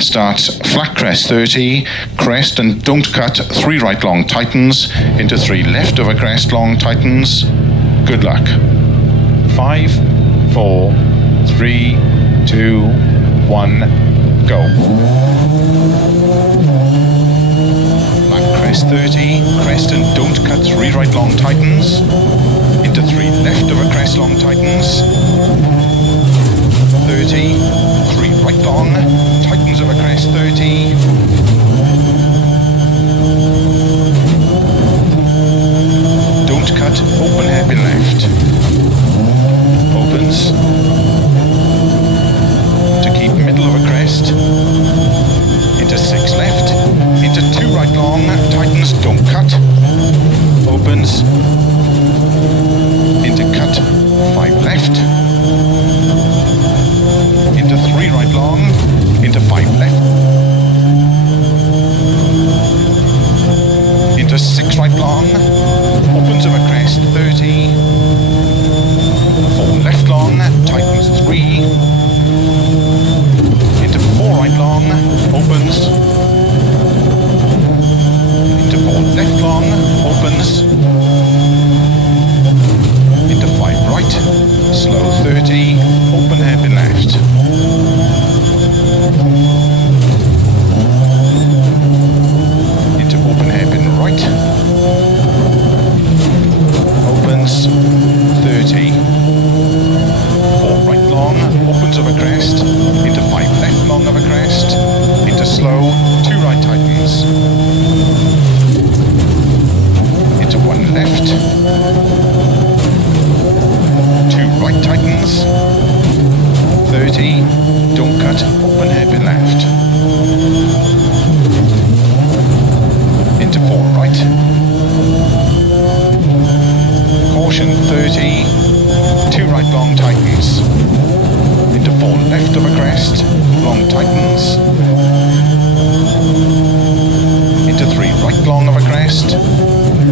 Starts flat crest 30, crest and don't cut, 3 right long tightens, into 3 left over crest long tightens. Good luck. 5, 4, 3, 2, 1, go. Flat crest 30, crest and don't cut, 3 right long tightens, into 3 left over crest long tightens. 30, 3 right long, tightens over crest 30. Don't cut, open hairpin left. Opens. To keep middle of a crest. Into 6 left. Into 2 right long, tightens, don't cut. Opens. Into cut, 5 left. Into 3 right long, into 5 left, into 6 right long, opens over crest 30, 4 left long, tightens 3, into 4 right long, opens, into 4 left long, opens, into 5 right, slow 30, open hairpin left. Into open hairpin right. Opens 30. 4 right long, opens over crest. Into 5 left long over crest. Into slow, 2 right tightens. Into 1 left. 2 right tightens. 30, don't cut, open hairpin left. Into 4 right. Caution 30, 2 right long tightens. Into 4 left of a crest, long tightens. Into 3 right long of a crest.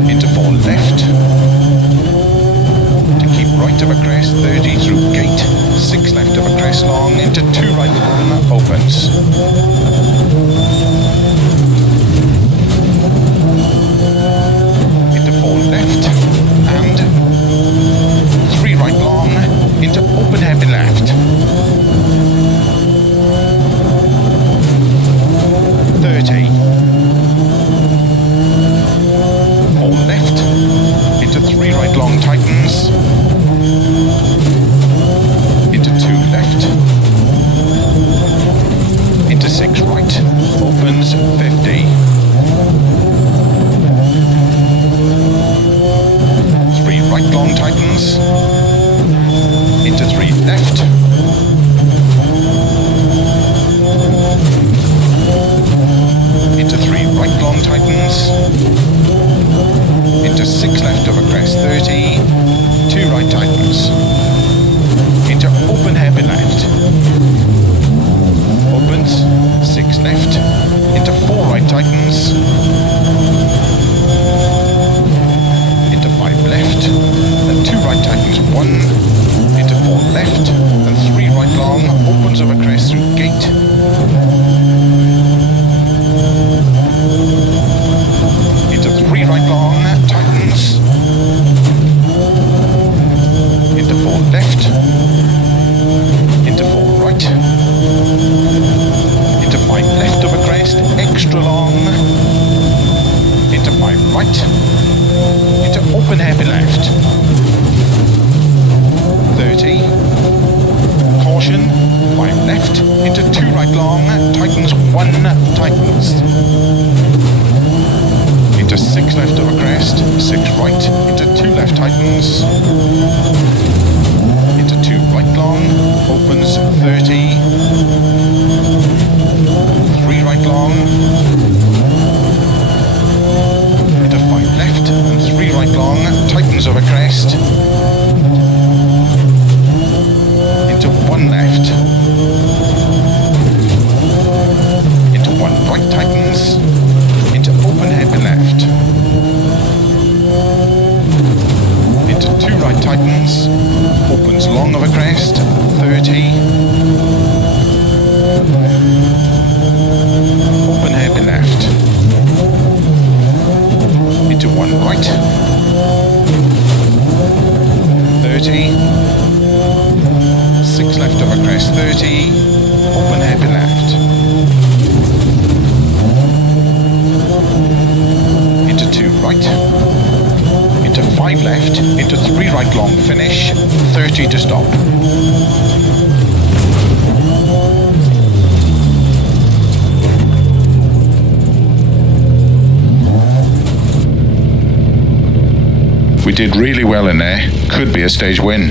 Into 4 left. To keep right of a crest, 30 through gate. 6 left of a crest long, into 2 right long, opens. Into 4 left, and 3 right long, into open hairpin left. 30. 4 left, into 3 right long tightens. Into 2 left, into 6 right, opens 50. 3 right long tightens, into 3 left, into 3 right long tightens, into 6 left over crest 30, 2 right tightens. Into open hairpin left. Opens, 6 left, into 4 right tightens, into 5 left, and 2 right tightens 1, into 4 left, and 3 right long, opens over crest through gate. Into 3 right long, tightens, into 4 left, into 4 right, into 5 left of a crest, extra long, into 5 right, into open hairpin left, 30, caution, 5 left, into 2 right long, tightens 1, tightens, into 6 left of a crest, 6 right, into 2 left tightens, into 2 right long, opens 30, 3 right long, into 5 left and 3 right long, tightens over crest, into 1 left, into 1 right tightens, into open hairpin left, into 2 right tightens, opens long of a crest, 30, right long finish, 30 to stop. We did really well in there, could be a stage win.